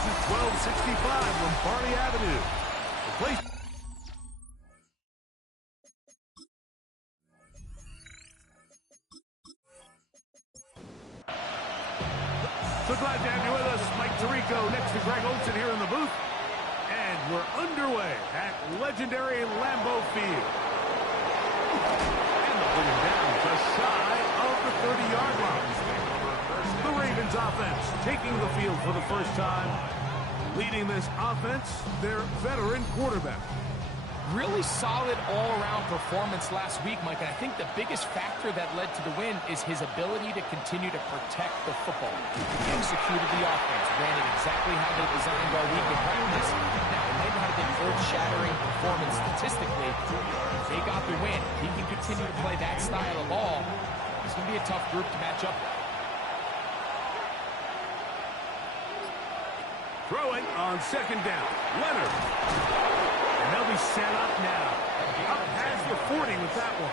This is 1265 Lombardi Avenue. The place. So glad to have you with us. Mike Tirico next to Greg Olsen here in the booth. And we're underway at legendary Lambeau Field. And they'll bring him down just shy of the 30-yard line. The Ravens offense taking the field for the first time. Leading this offense, their veteran quarterback. Really solid all-around performance last week, Mike, and I think the biggest factor that led to the win is his ability to continue to protect the football. He executed the offense, ran it exactly how they designed all week in practice. Now, it might not have been earth-shattering performance statistically. They got the win. He can continue to play that style of ball. It's going to be a tough group to match up with. Throwing on second down, Leonard. And they'll be set up now. Up past the 40 with that one.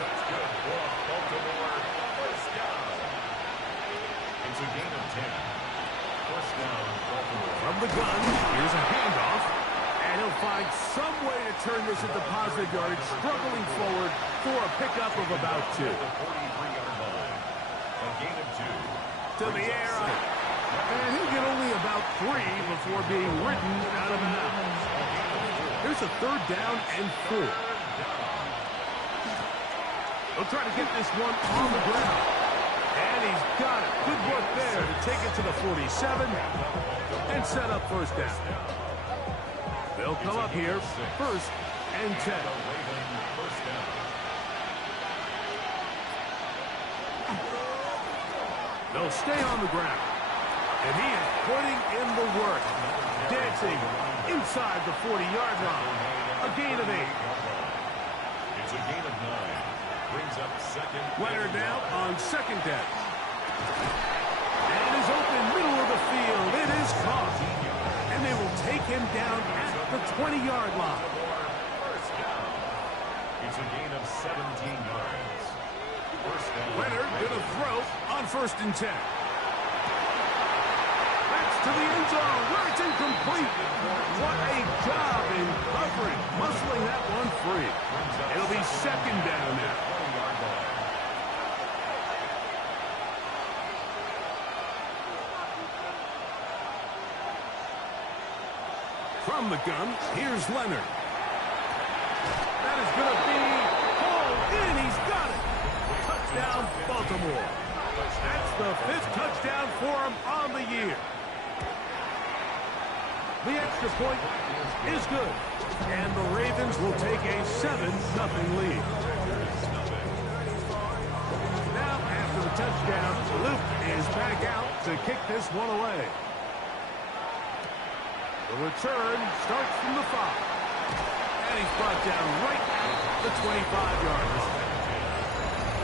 That's good for Baltimore. First down. It's a gain of 10. First down, Baltimore. From the gun, here's a handoff. And he'll find some way to turn this into positive yardage, struggling forward for a pickup of about 2. The 43-yard line. A gain of 2. To the air. And he'll get only about 3 before being ridden out of bounds. Here's a third down and 4. They'll try to get this one on the ground. And he's got it. Good work there to take it to the 47 and set up first down. They'll come up here first and 10. They'll stay on the ground. And he is putting in the work. Dancing inside the 40-yard line. A gain of 8. It's a gain of 9. Brings up second. Leonard now on second down. And is open middle of the field. It is caught. And they will take him down at the 20-yard line. First down. It's a gain of 17 yards. First down. Leonard gonna throw on first and 10. To the end zone, where it's incomplete. What a job in coverage, muscling that one free. It'll be second down now. From the gun, here's Leonard. That is going to be hauled in. He's got it. Touchdown, Baltimore. That's the 5th touchdown for him on the year. The extra point is good, and the Ravens will take a 7-0 lead. Now, after the touchdown, Luke is back out to kick this one away. The return starts from the 5, and he's brought down right at the 25-yard line.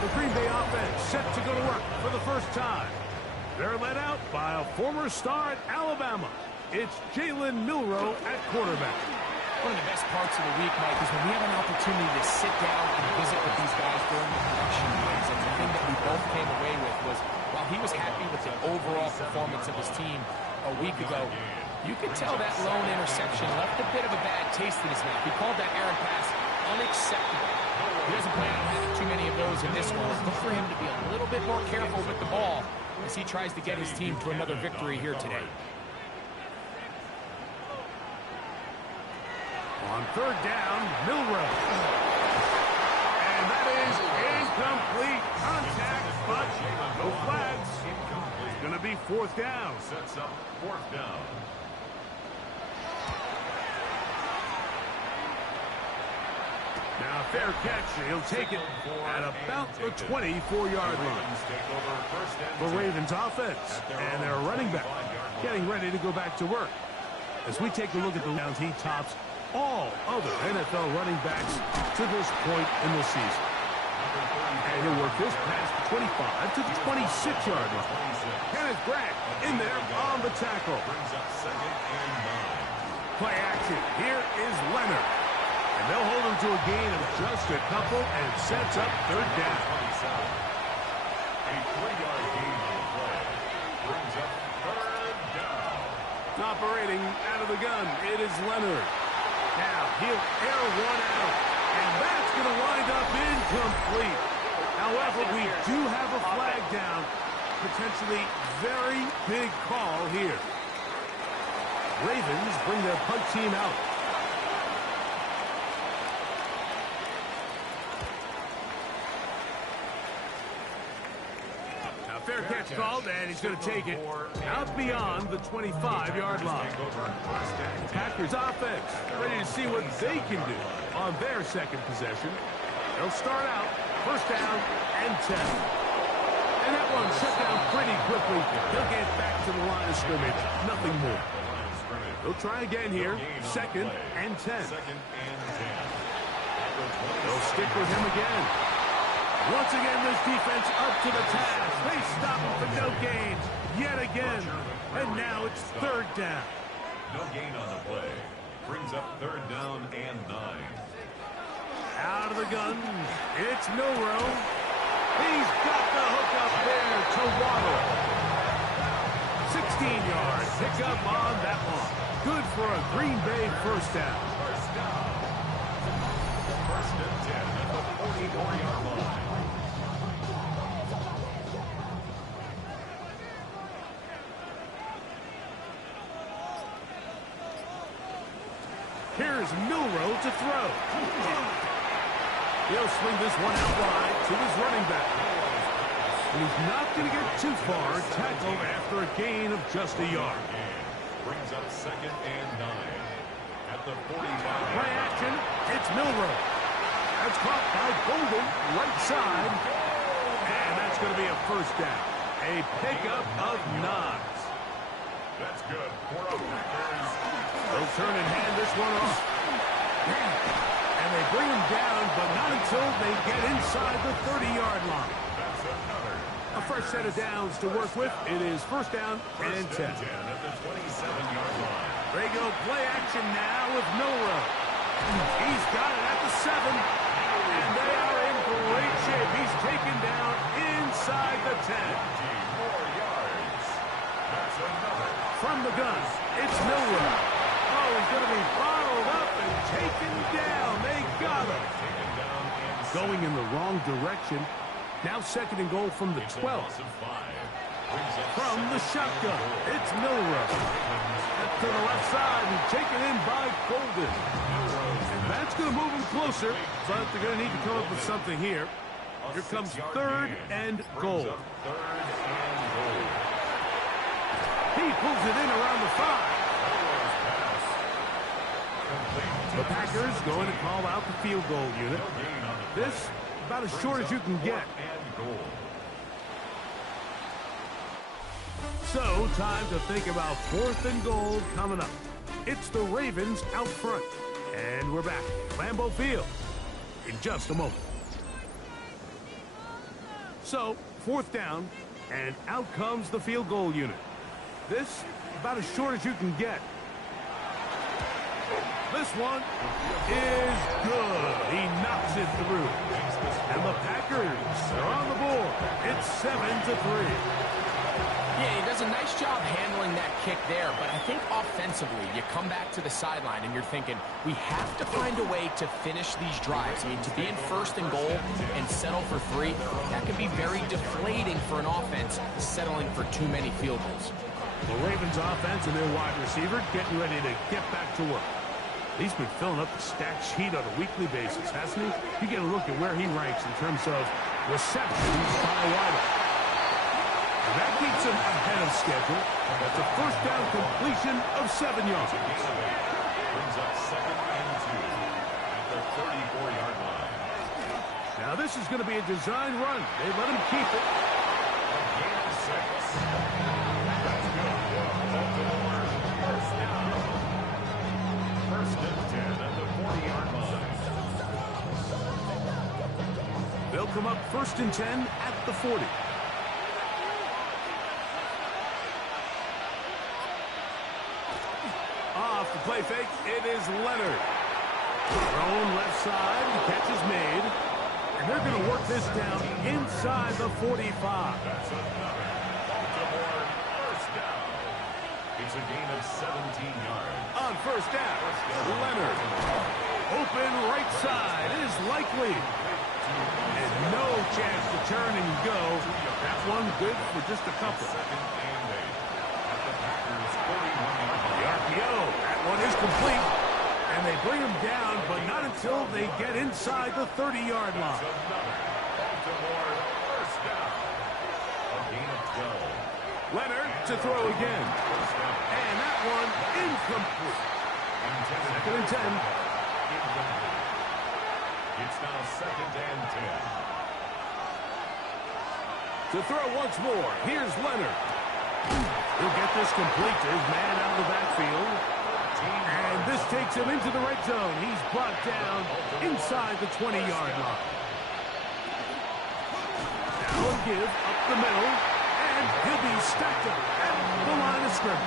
The Green Bay offense set to go to work for the first time. They're led out by a former star at Alabama. It's Jalen Milroe at quarterback. One of the best parts of the week, Mike, is when we have an opportunity to sit down and visit with these guys during the production meetings. And the thing that we both came away with was, while he was happy with the overall performance of his team a week ago, you could tell that lone interception left a bit of a bad taste in his mouth. He called that errant pass unacceptable. He doesn't plan on having too many of those in this one. Look for him to be a little bit more careful with the ball as he tries to get his team to another victory here today. On third down, Milroe. And that is incomplete contact, but no flags. It's going to be fourth down. Sets up fourth down. Now, fair catch. He'll take it at about the 24-yard line. The Ravens offense and their running back getting ready to go back to work. As we take a look at the rounds, he tops all other NFL running backs to this point in the season. And he'll work this past 25 to the 26-yard line. Kenneth Grant in there on the tackle. Play action. Here is Leonard. And they'll hold him to a gain of just a couple and sets up third down. A 3-yard gain on the play. Brings up third down. Operating out of the gun, it is Leonard. Now, he'll air one out, and that's going to wind up incomplete. However, we do have a flag down. Potentially very big call here. Ravens bring their punt team out. Now, fair catch called, and he's going to take it out beyond the 25-yard line. Packers offense ready to see what they can do on their second possession. They'll start out first down and 10. And that one shut down pretty quickly. They'll get back to the line of scrimmage. Nothing more. They'll try again here. Second and 10. They'll stick with him again. Once again, this defense up to the task. They stop him for no gain yet again. And now it's third down. No gain on the play. Brings up third down and 9. Out of the gun. It's Milroe. He's got the hook up there to Waddle. 16-yard pickup on that one. Good for a Green Bay first down. First and 10 at the 44-yard line. Here's Milroe to throw. He'll swing this one out wide to his running back. And he's not going to get too far. Tackled after a gain of just a yard. Brings up second and 9 at the 45. Play action. It's Milroe. That's caught by Golden, right side. And that's going to be a first down. A pickup of 9. That's good. For the Packers. They'll turn and hand this one off. And they bring him down, but not until they get inside the 30-yard line. That's another. A fresh set of downs to work with. It is first down and 10. At the 27-yard line. They go play action now with Milroe. He's got it at the 7. And they are in great shape. He's taken down inside the 10. 4 yards. That's another. From the gun, it's Milroe. Oh, he's going to be bottled up and taken down. They got him. Taken down inside. Going in the wrong direction. Now second and goal from the 12. Loss of 5. Brings up From the shotgun, it's Milroe. Up to the left side and taken in by Golden. And that's going to move him closer, but they're going to need to come up with something here. Here comes third and goal. Third and goal. He pulls it in around the 5. The Packers going to call out the field goal unit. This about as short as you can get. So, time to think about fourth and goal coming up. It's the Ravens out front. And we're back at Lambeau Field in just a moment. So, fourth down, and out comes the field goal unit. This about as short as you can get. This one is good. He knocks it through. And the Packers are on the board. It's 7-3. Yeah, he does a nice job handling that kick there, but I think offensively, you come back to the sideline and you're thinking, we have to find a way to finish these drives. I mean, to be in first and goal and settle for 3, that can be very deflating for an offense settling for too many field goals. The Ravens offense and their wide receiver getting ready to get back to work. He's been filling up the stat sheet on a weekly basis, hasn't he? You get a look at where he ranks in terms of receptions by a wideout. And that keeps him ahead of schedule. That's a first down completion of 7 yards. Brings up second and 2 at the 34-yard line. Now this is going to be a design run. They let him keep it. A gain of 6. That's good. Baltimore first down. First and 10 at the 40-yard line. They'll come up first and 10 at the 40. Off the play fake, it is Leonard. Thrown left side, the catch is made. And they're going to work this down inside the 45. That's another Baltimore first down. It's a gain of 17 yards. On first down, Leonard. Open right side is likely. And no chance to turn and go. That one good for just a couple. Second and 8. At the Packers' 41-yard The line. RPO, that one is complete. And they bring him down, but not until they get inside the 30-yard line. Baltimore first down. A gain of 12. Leonard to throw again. First down. And that one incomplete. Second and 10. Incomplete. It's now second and 10. To throw once more, here's Leonard. He'll get this complete to his man out of the backfield. And this takes him into the red zone. He's brought down inside the 20-yard line. Now a give up the middle, and he'll be stacked up at the line of scrimmage.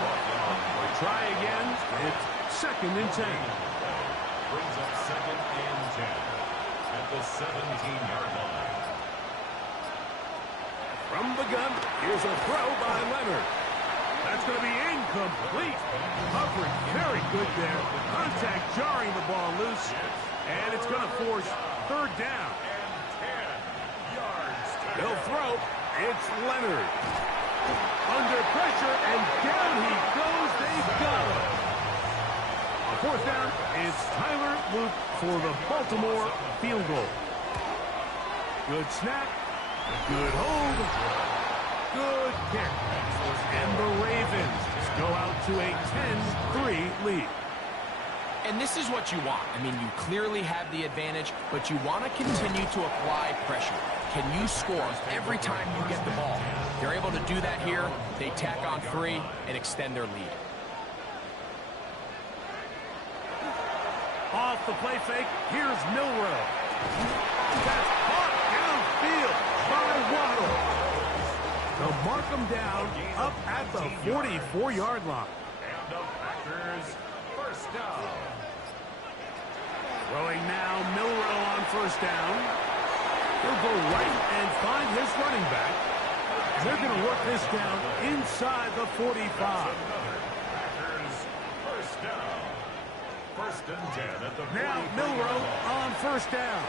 We'll try again. It's second and 10. Brings up second and 10 at the 17-yard line. From the gun, here's a throw by Leonard. That's going to be incomplete. Coverage very good there. Contact jarring the ball loose. And it's going to force third down. They'll throw. It's Leonard. Under pressure, and down he goes. They've got him. On fourth down, it's Tyler Luke for the Baltimore field goal. Good snap. Good hold. Good kick. And the Ravens go out to a 10-3 lead. And this is what you want. I mean, you clearly have the advantage, but you want to continue to apply pressure. Can you score every time you get the ball? They're able to do that here. They tack on 3 and extend their lead. Off the play fake, here's Milroe. That's caught downfield by Waddle. They'll mark him down up at the 44-yard line. And the Packers first down. Throwing now, Milroe on first down. He'll go right and find his running back. And they're going to work this down inside the 45. Packers first down. First and 10 at the 44. Now Milroe on first down.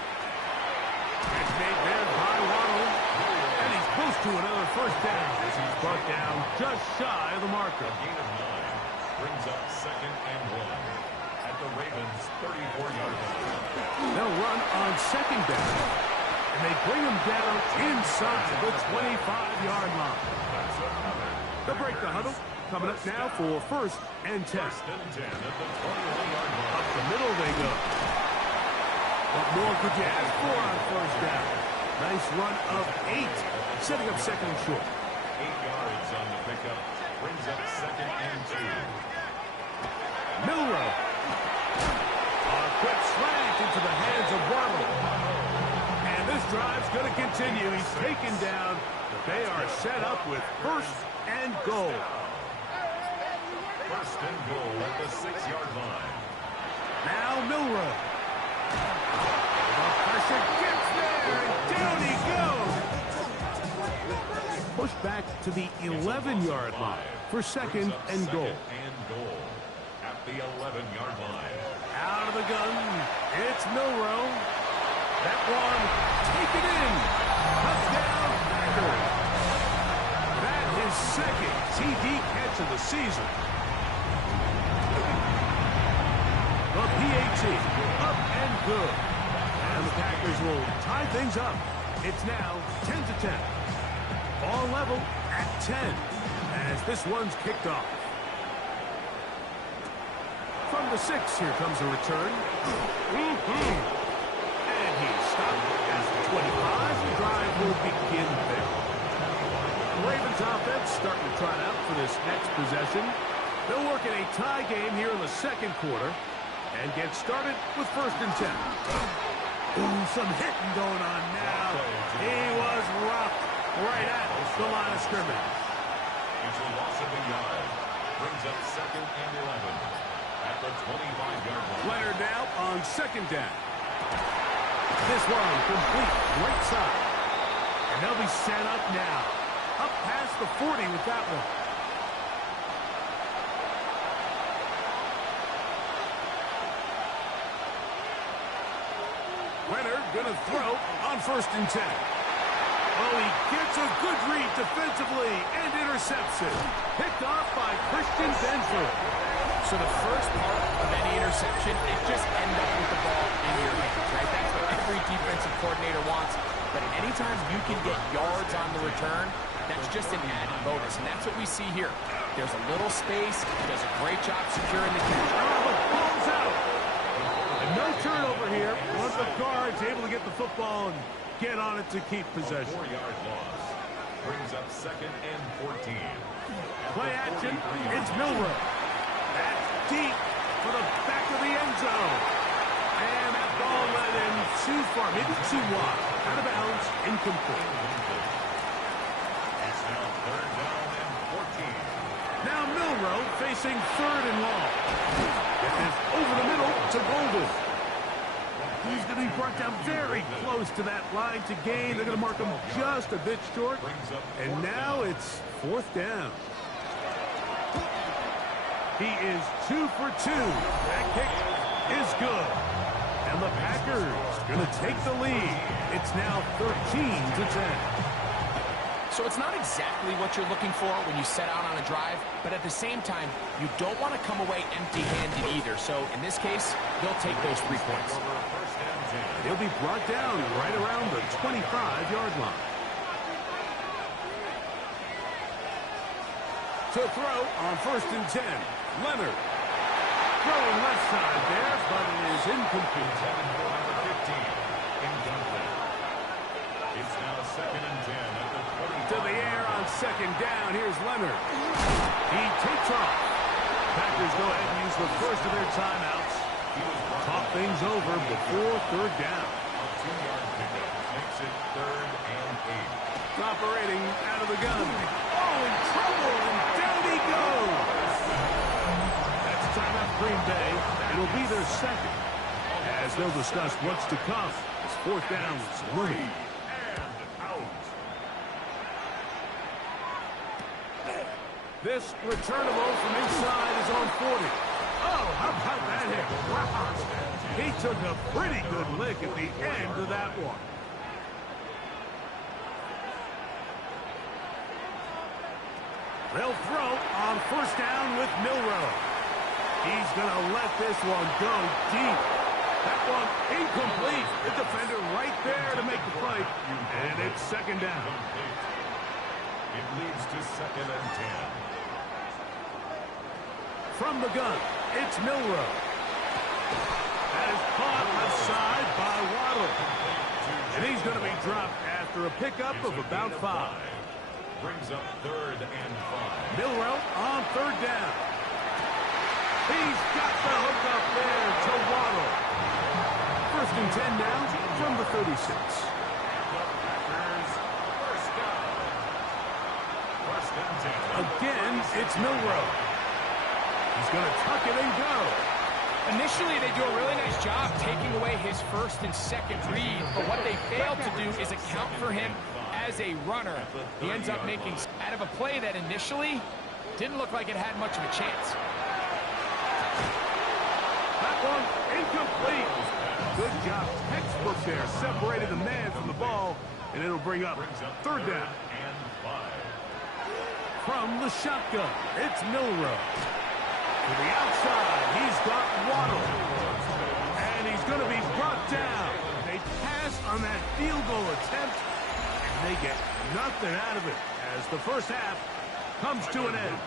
Catch made there by Waddle. And he's close to another first down as he's brought down just shy of the marker. A gain of 9 brings up second and 1 at the Ravens' 34-yard line. They'll run on second down. And they bring him down inside the 25-yard line. They'll break the huddle. Coming up now for first and 10. First and 10 at the 21-yard line. Up the middle they go. What more could you ask for on first down? Nice run of 8, setting up second and short. 8 yards on the pickup. Brings up second and 2. Milroe. A quick slant into the hands of Waddle. And this drive's going to continue. He's taken down, but they are set up with first and goal. First and goal at the 6-yard line. Now Milroe. The pressure gets there, and down he goes. Pushed back to the 11-yard line for second and goal. Second and goal at the 11-yard line. Out of the gun, it's Milroe. That one, taken in. Touchdown, Packers. That is second TD catch of the season. The PAT, up and good. And the Packers will tie things up. It's now 10-10. All level at 10 as this one's kicked off. From the 6, here comes a return. And he's stopped as the 25. The drive will begin there. The Ravens offense starting to trot out for this next possession. They'll work in a tie game here in the second quarter and get started with first and 10. Ooh, some hitting going on now. He was rocked right at the line of scrimmage. It's a loss of a yard. Brings up second and 11 at the 25-yard line. Leonard now on second down. This one complete right side. And they'll be set up now. Up past the 40 with that one. Gonna throw on 1st and 10. Oh, he gets a good read defensively and intercepts it. Picked off by Christian Benford. So the first part of any interception is just end up with the ball in your hands, right? That's what every defensive coordinator wants. But anytime you can get yards on the return, that's just an added bonus. And that's what we see here. There's a little space. He does a great job securing the catch. Oh, the ball's out. And no turnover here. One of the guards able to get the football and get on it to keep possession. 4-yard loss. Brings up 2nd and 14. Play action. It's Milroe. That's deep for the back of the end zone. And that ball led him too far, maybe too wide. Out of bounds, incomplete. It's now 3rd down and 14. Now Milroe facing 3rd and long. Get this over the middle to Golden. He's going to be brought down very close to that line to gain. They're going to mark him just a bit short. And now it's 4th down. He is 2 for 2. That kick is good. And the Packers going to take the lead. It's now 13-10. So it's not exactly what you're looking for when you set out on a drive, but at the same time, you don't want to come away empty-handed either. So in this case, they'll take those 3 points. He'll be brought down right around the 25-yard line. To throw on 1st and 10, Leonard. Throwing left side there, but it is incomplete. Number 15, incomplete. It's now 2nd and 10 at the 20. To the air on 2nd down. Here's Leonard. He takes off. Packers go ahead and use the first of their timeouts. Talk things over before 3rd down. A 2-yard pickup makes it 3rd and 8. Operating out of the gun. Oh, in trouble, and down he goes. That's timeout Green Bay. It'll be their 2nd. As they'll discuss what's to come. It's 4th down. It's looming. This returnable from inside is on 40. Oh, how about that hit? Wow. He took a pretty good lick at the end of that one. They'll throw on 1st down with Milroe. He's going to let this one go deep. That one incomplete. The defender right there to make the play. And it's 2nd down. It leads to 2nd and 10. From the gun, it's Milroe. That is caught left side by Waddle. And he's going to be dropped after a pickup of about 5. Brings up 3rd and 5. Milroe on 3rd down. He's got the hook up there to Waddle. 1st and 10 now from the 36. Again, it's Milroe. He's going to tuck it and go. Initially, they do a really nice job taking away his 1st and 2nd read, but what they failed to do is account for him as a runner. He ends up making out of a play that initially didn't look like it had much of a chance. That one incomplete. Good job, textbook there. Separated the man from the ball, and it'll bring up 3rd down. And 5. From the shotgun, it's Milroe. To the outside, he's got Waddle. And he's going to be brought down. They pass on that field goal attempt, and they get nothing out of it as the first half comes to an end.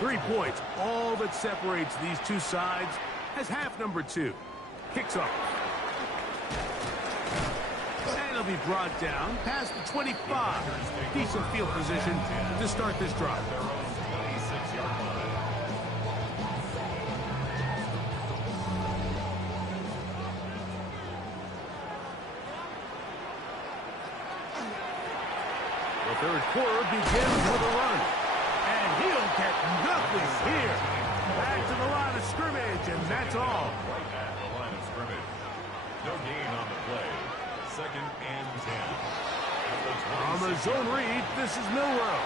3 points, all that separates these two sides as half number 2 kicks off. And he'll be brought down past the 25. Decent field position to start this drive. The 3rd quarter begins with a run. And he'll get nothing here. Back to the line of scrimmage, and that's all. Right at the line of scrimmage. No gain on the play. 2nd and 10. On the zone read, this is Milroe.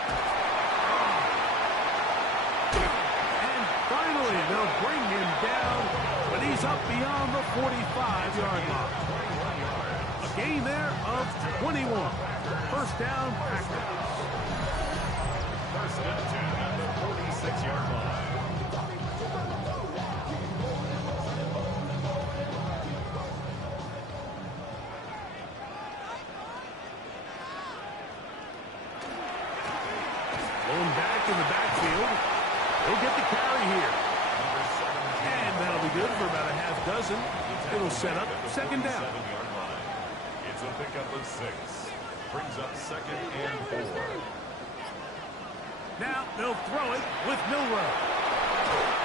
And finally, they'll bring him down, but but he's up beyond the 45-yard line. A gain there of 21. First down, Packers. First and 10 at the 46-yard line. Going back in the backfield. He'll get the carry here. And that'll be good for about a half dozen. It'll set up second down. It's a pickup of 6. Brings up second and 4. Now they'll throw it with Milroe. A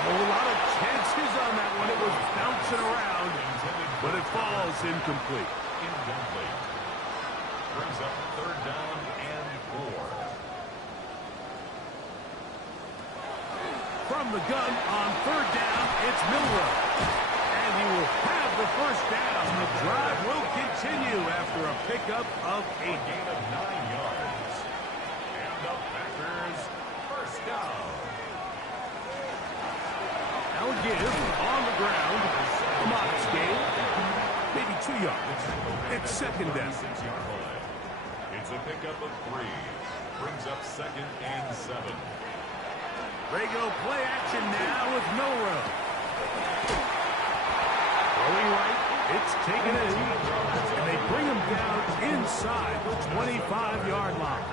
whole lot of chances on that one. It was bouncing around, but it falls incomplete. Incomplete. Brings up third down and 4. From the gun on third down, it's Milroe. And he will have the first down. The drive will continue after a pickup of 8. A gain of 9 yards. And the Packers first down. Now a give on the ground. A modest gain. Maybe 2 yards. It's second down. It's a pickup of 3. Brings up second and 7. They go play action now with Milroe. Going right, it's taken in. And they bring him down inside the 25-yard line.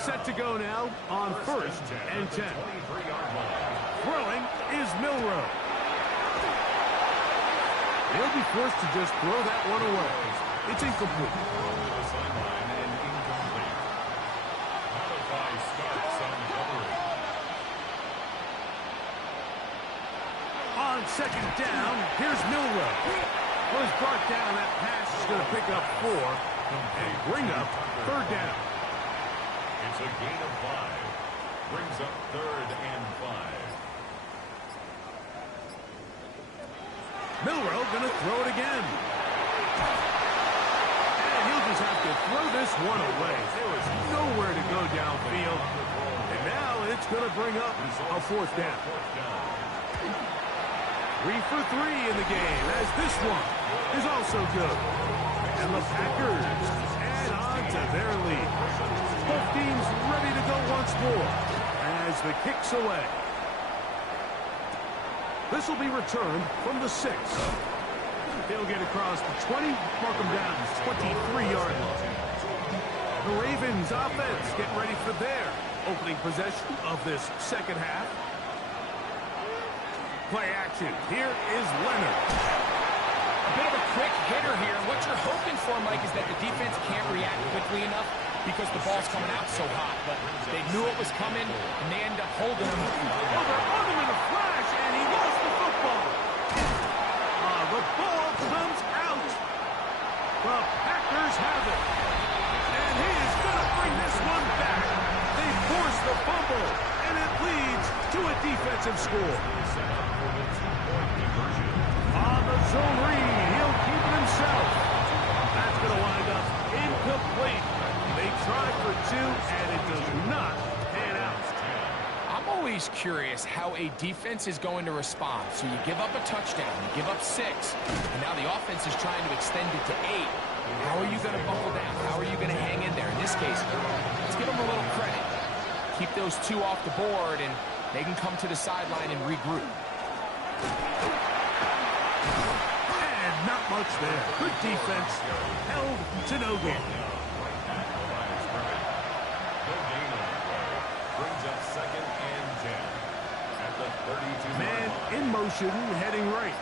Set to go now on first and 10. Throwing is Milroe. He'll be forced to just throw that one away. It's incomplete. On second down, here's Milroe. Was brought down. That pass is going to pick up 4 and bring up third down. It's a gain of 5. Brings up third and 5. Milroe going to throw it again. And he'll just have to throw this one away. There was nowhere to go downfield. And now it's going to bring up a fourth down. 3 for 3 in the game, as this one is also good. And the Packers add on to their lead. Both teams ready to go once more as the kick's away. This will be returned from the 6. He'll get across the 20, mark him down 23-yard line. The Ravens offense getting ready for their opening possession of this second half. Play action. Here is Leonard. A bit of a quick hitter here. What you're hoping for, Mike, is that the defense can't react quickly enough because the ball's coming out so hot. But they knew it was coming, and they end up holding him. Over on him in a flash, and he lost the football. The ball comes out. The Packers have it. And he is going to bring this one back. They force the fumble, and it leads to a defensive score. On the zone read, he'll keep it himself. That's going to wind up incomplete. They tried for 2, and it does not pan out. I'm always curious how a defense is going to respond. So you give up a touchdown, you give up 6, and now the offense is trying to extend it to 8. How are you going to buckle down? How are you going to hang in there? In this case, let's give them a little credit. Keep those 2 off the board, and they can come to the sideline and regroup. And not much there. Good defense. Held to no gain. Brings up second and 10 at the 32. Man in motion, heading right.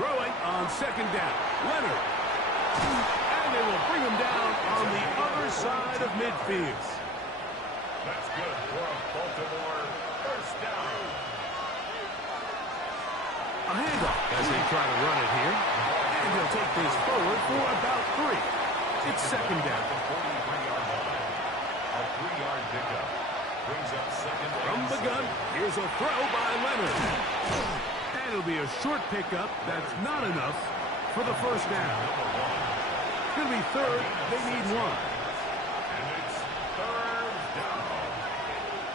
Throwing on second down. Leonard. And they will bring him down on the other side of midfield. That's good for a Baltimore first down. A handoff as they try to run it here. And he'll take this forward for about 3. It's second down. A 3-yard pickup. Brings up second From the gun, here's a throw by Leonard. And it'll be a short pickup. That's not enough for the first down. It's going to be third. They need 1. And it's third down.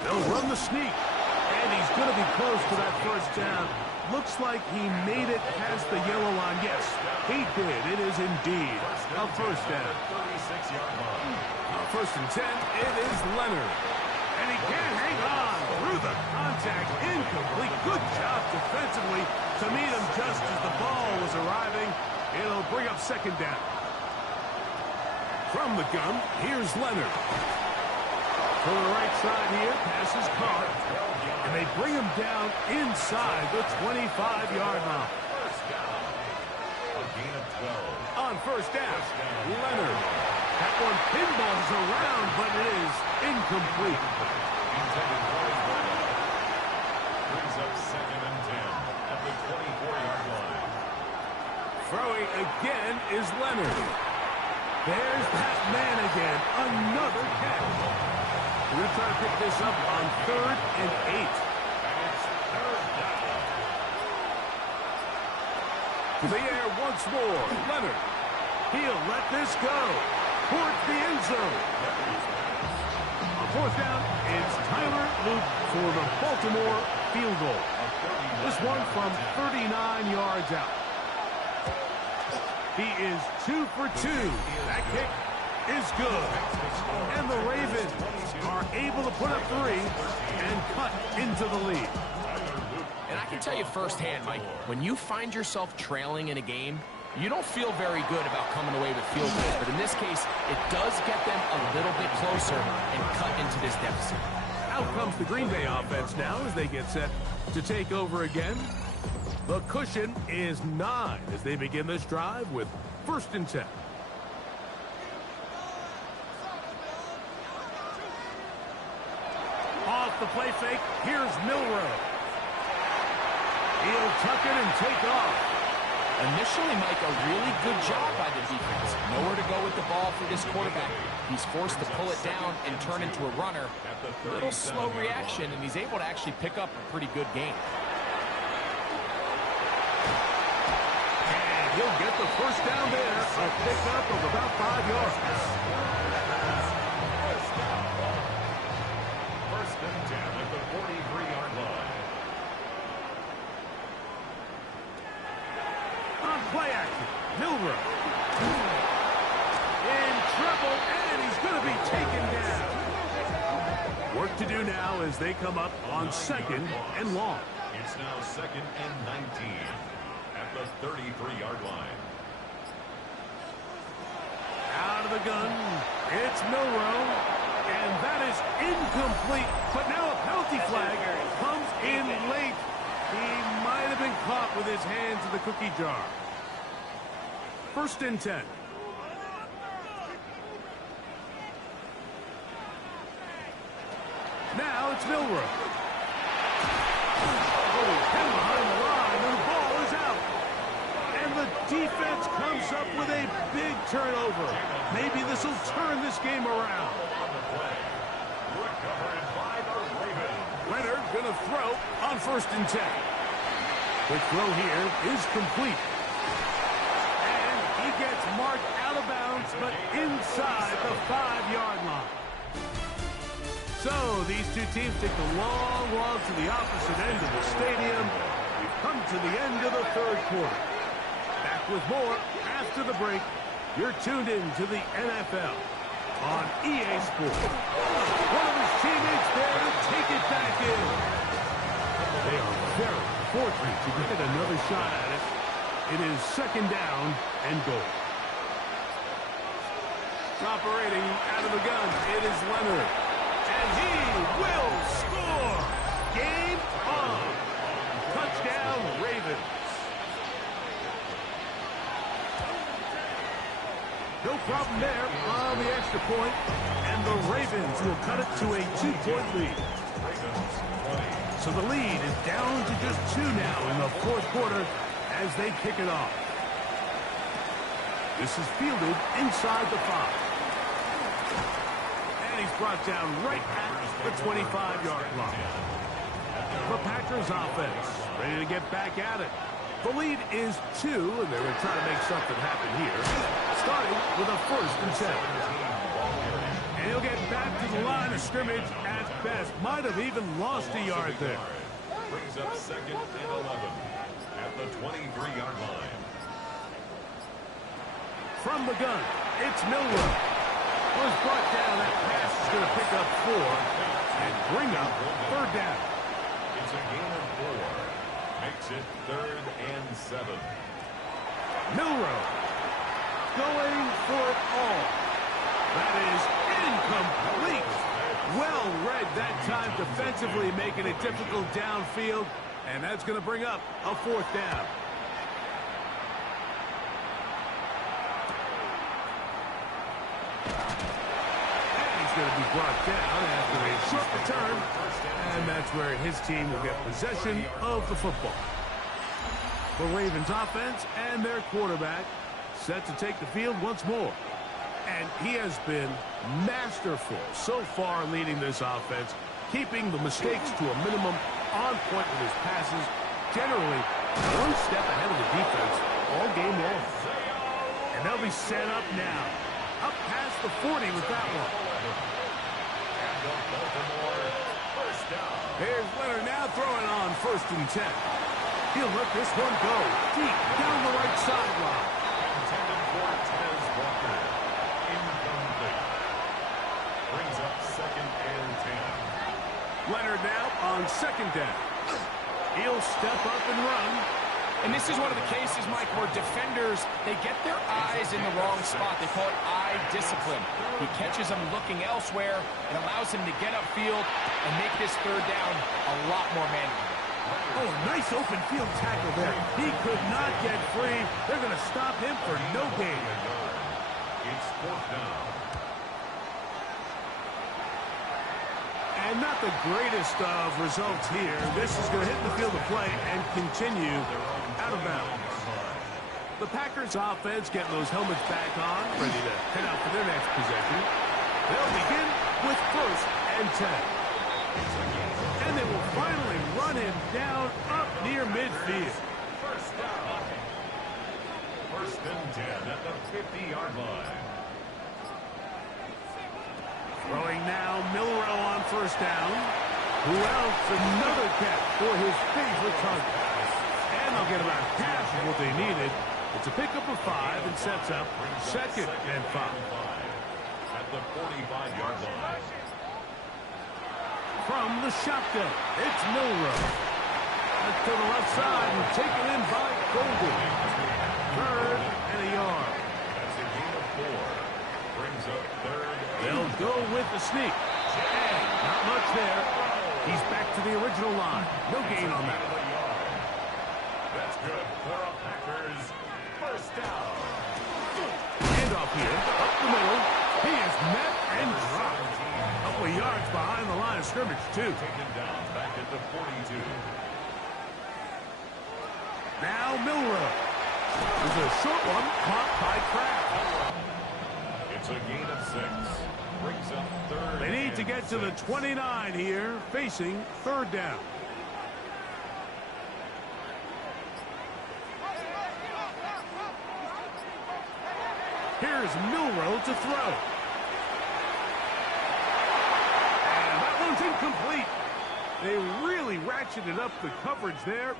They'll run the sneak. And And he's going to be close to that first down. Looks like he made it past the yellow line. Yes, he did. It is indeed a first down. 36-yard line. First and 10, it is Leonard. And he can't hang on through the contact. Incomplete. Good job defensively to meet him just as the ball was arriving. It'll bring up second down. From the gun, here's Leonard. To the right side here, pass is caught. And they bring him down inside the 25-yard line. A gain of 12. On first down, Leonard. That one pinballs around, but it is incomplete. Intended for his running. Brings up second and 10 at the 24-yard line. Throwing again is Leonard. There's that man again. Another catch. We're going to try to pick this up on 3rd and 8. And it's third down. To the air once more. Leonard. He'll let this go. Towards the end zone. On fourth down, it's Tyler Luke for the Baltimore field goal. This one from 39 yards out. He is 2 for 2. That kick is good. And the Ravens are able to put up 3 and cut into the lead. And I can tell you firsthand, Mike, when you find yourself trailing in a game, you don't feel very good about coming away with field goals. But in this case, it does get them a little bit closer and cut into this deficit. Out comes the Green Bay offense now as they get set to take over again. The cushion is 9 as they begin this drive with 1st and 10. Off the play fake, here's Milroe. He'll tuck it and take off. Initially, Mike, a really good job by the defense. Nowhere to go with the ball for this quarterback. He's forced to pull it down and turn into a runner. A little slow reaction, and he's able to actually pick up a pretty good game. And he'll get the first down there. A pickup of about 5 yards. First and 10 at the 43-yard line. On play action, Milroe. In trouble, and he's going to be taken down. Work to do now as they come up on 2nd and long. It's now 2nd and 19 at the 33-yard line. Out of the gun, it's Milroe, and that is incomplete. But now a penalty flag comes in late. He might have been caught with his hands in the cookie jar. 1st and 10. Now it's Milroe. Oh, him behind the line, and the ball is out. And the defense comes up with a big turnover. Maybe this will turn this game around. On the play. Recovered by the Ravens. Leonard going to throw on 1st and 10. The throw here is complete. And he gets marked out of bounds, but inside the 5-yard line. So these two teams take the long walk to the opposite end of the stadium. We've come to the end of the 3rd quarter. Back with more after the break. You're tuned in to the NFL on EA Sports. One of his teammates there to take it back in. They are very fortunate to get another shot at it. It is 2nd down and goal. Operating out of the gun, it is Leonard. And he will score. Game on. Touchdown, Ravens. No problem there on the extra point. And the Ravens will cut it to a 2-point lead. So the lead is down to just 2 now in the 4th quarter as they kick it off. This is fielded inside the 5. And he's brought down right at the 25-yard line. The Packers offense ready to get back at it. The lead is 2, and they're going to try to make something happen here. Starting with a 1st and 10. And he'll get back to the line of scrimmage at best. Might have even lost a yard there. Brings up 2nd and 11 at the 23-yard line. From the gun, it's Milroe. Was brought down. That pass is going to pick up 4 and bring up 3rd down. It's a gain of 4. Makes it 3rd and 7. Milroe going for it all. That is incomplete. Well read that time defensively, making it difficult downfield, and that's going to bring up a 4th down. And he's going to be brought down after a short return, and that's where his team will get possession of the football. The Ravens offense and their quarterback set to take the field once more. And he has been masterful so far leading this offense, keeping the mistakes to a minimum, on point with his passes, generally one step ahead of the defense all game long. And they'll be set up now. Up past the 40 with that one. Here's Leonard now throwing on 1st and 10. He'll let this one go deep down the right sideline. Intended for Tez Walker. Incomplete. Brings up 2nd and 10. Leonard now on 2nd down. He'll step up and run. And this is one of the cases, Mike, where defenders, they get their eyes in the wrong spot. They call it eye discipline. He catches them looking elsewhere and allows him to get upfield and make this 3rd down a lot more manageable. Oh, a nice open field tackle there. He could not get free. They're going to stop him for no gain. It's 4th down. And not the greatest of results here. This is going to hit the field of play and continue out of bounds. The Packers offense getting those helmets back on, ready to head out for their next possession. They'll begin with 1st and 10. And they will finally run him down up near midfield. 1st down. 1st and 10 at the 50-yard line. Throwing now, Milroe on 1st down. Who else? Another catch for his favorite target. And they'll get about half of what they needed. It's a pickup of 5 and sets up 2nd and 5. At the 45-yard line. From the shotgun, it's Milroe. That's to the left side and taken in by Golden. 3rd and a yard. That's a gain of 4. Brings up 3rd. They'll go with the sneak. And not much there. He's back to the original line. No gain on that. That's good for a Packers 1st down. Handoff here, up the middle. He is met and dropped. A couple of yards behind the line of scrimmage, too. Taken down back at the 42. Now Milroe. There's a short one caught by Kraft. It's a gain of 6. Brings up 3rd. They need to get to the 29 here, facing 3rd down. Here's Milroe to throw. And that one's incomplete. They really ratcheted up the coverage there,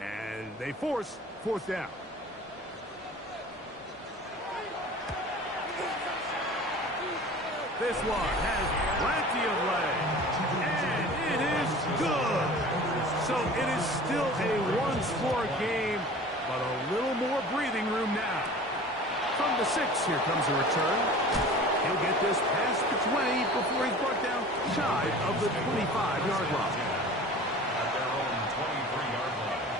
and they force 4th down. This one has plenty of legs, and it is good. So it is still a one-score game, but a little more breathing room now. From the 6, here comes a return. He'll get this past the 20 before he's brought down shy of the 25-yard line. At their own 23-yard line.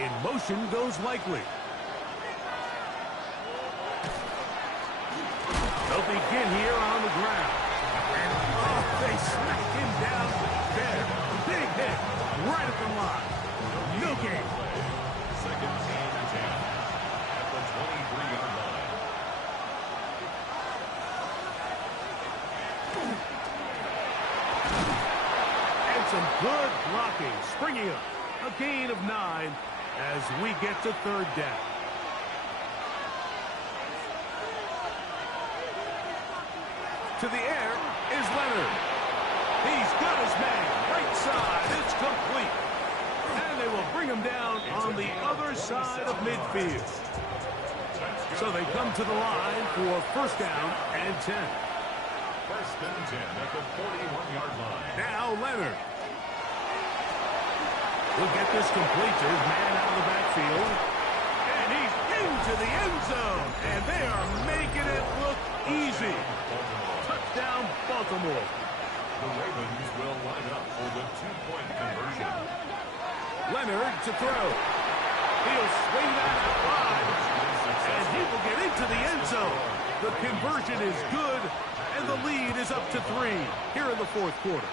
In motion goes Likely. They'll begin here on the ground. And, they smack him down there. Big hit right at the line. No gain. 2nd and 10 at the 23-yard line. And some good blocking. Springing up. A gain of 9 as we get to 3rd down. To the air is Leonard. He's got his man. right side. It's complete. And they will bring him down on the other side of midfield. So they come to the line for first down and 10. First and 10 at the 41-yard line. Now Leonard. He'll get this complete to his man out of the backfield. And he's into the end zone. And they are making it look easy. Touchdown, Baltimore. The Ravens will line up for the two-point conversion. Leonard to throw. He'll swing that out wide. And he will get into the end zone. The conversion is good. And the lead is up to 3 here in the fourth quarter.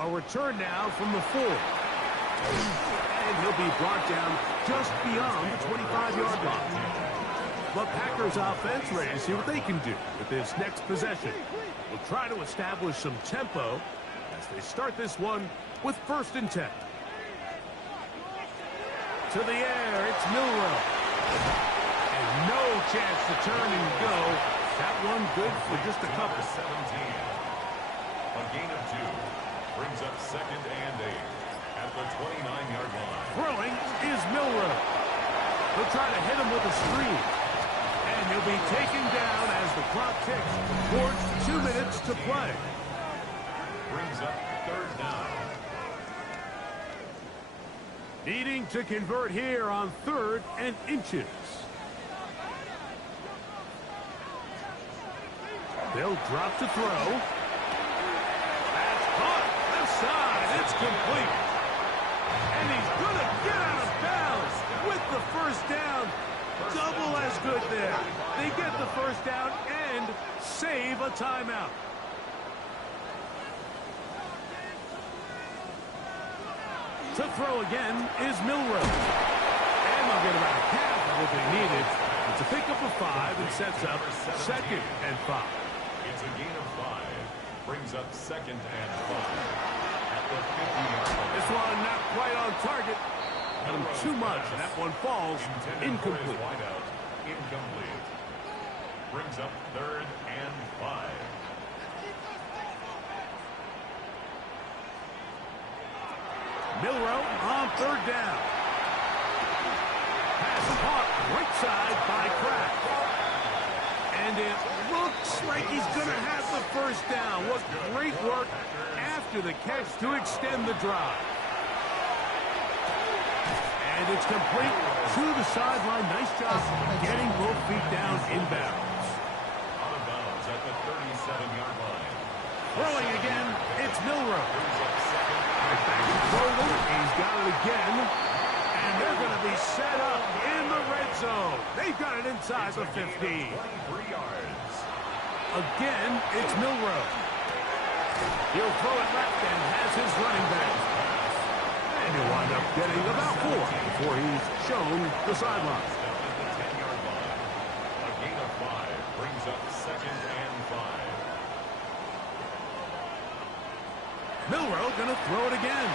A return now from the 4. And he'll be brought down just beyond the 25-yard line. The Packers offense ready to see what they can do with this next possession. We'll try to establish some tempo as they start this one with first and 10. To the air, it's Milroe. And no chance to turn and go. That one good for just a couple. 17. A gain of 2 brings up second and 8 at the 29-yard line. Throwing is Milroe. He'll try to hit him with a screen. And he'll be taken down as the clock ticks towards 2 minutes to play. Brings up third down. Needing to convert here on 3rd and inches. They'll drop to throw. That's caught. Left side. It's complete. And he's going to get out of bounds with the first down. Double as good there. They get the first down and save a timeout. To throw again is Milroe. And they'll get about half of what they needed. It's a pickup of 5 and sets up second and 5. It's a gain of 5. Brings up second and 5 at the 50-yard line. This one not quite on target. Got him too much, and that one falls incomplete. Wide out. Incomplete. Brings up third and 5. Milroe on 3rd down. Pass caught right side by Kraft. And it looks like he's going to have the first down. What great work after the catch to extend the drive. And it's complete to the sideline. Nice job getting both feet down inbounds. Out of bounds at the 37-yard line. Throwing again, it's Milroe. Brings up second. He's got it again. And they're going to be set up in the red zone. They've got it inside the 15. 23 yards. Again, it's Milroe. He'll throw it left and has his running back. And he'll wind up getting about 4 before he's shown the sideline. At the 10-yard line. A gain of 5 brings up second and 5. Milroe going to throw it again.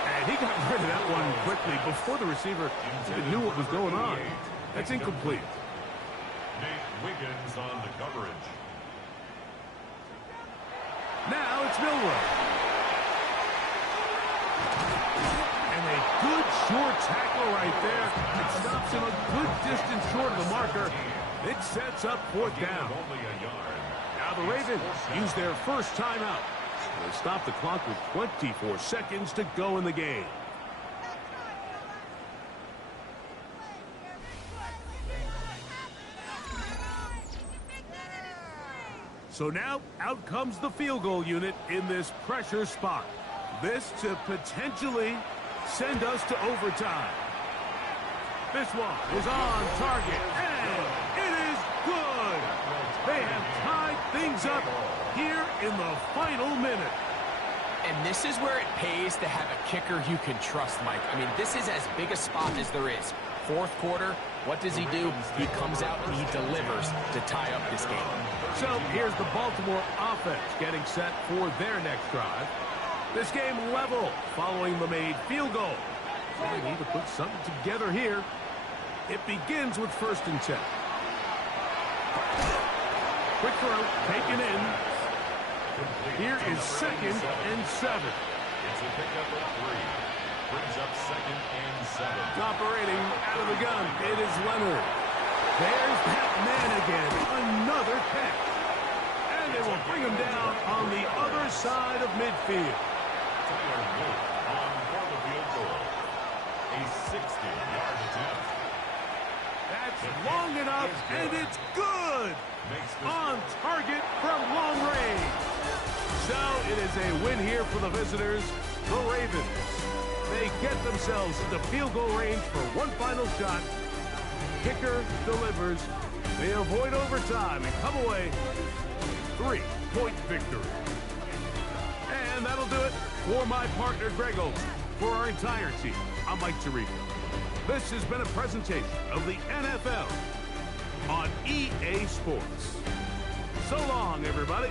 And he got rid of that one quickly before the receiver even knew what was going on. That's incomplete. Nate Wiggins on the coverage. Now it's Milroe. And a good short tackle right there. It stops him a good distance short of the marker. It sets up 4th down. Only a yard. Now the Ravens use their first timeout. They stop the clock with 24 seconds to go in the game. So now out comes the field goal unit in this pressure spot. This to potentially send us to overtime. This one is on target, and it is good. They have tied things up here in the final minute. And this is where it pays to have a kicker you can trust, Mike. I mean, this is as big a spot as there is. Fourth quarter, what does he do? He comes out and he delivers to tie up this game. So here's the Baltimore offense getting set for their next drive. This game level following the made field goal. So they need to put something together here. It begins with first and 10. Quick throw, taken in. Here is 2nd and 7. It's a pickup of 3. Brings up 2nd and 7. Operating out of the gun, it is Leonard. There's that man again. Another catch. And they will bring him down on the other side of midfield. Tyler Boyd on for the field goal. A 60-yard attempt. That's long enough, and it's good. On target from long range. So it is a win here for the visitors, the Ravens. They get themselves into field goal range for one final shot. Kicker delivers. They avoid overtime and come away 3-point victory. And that'll do it for my partner, Greg Olsen. For our entire team, I'm Mike Tirico. This has been a presentation of the NFL on EA Sports. So long, everybody.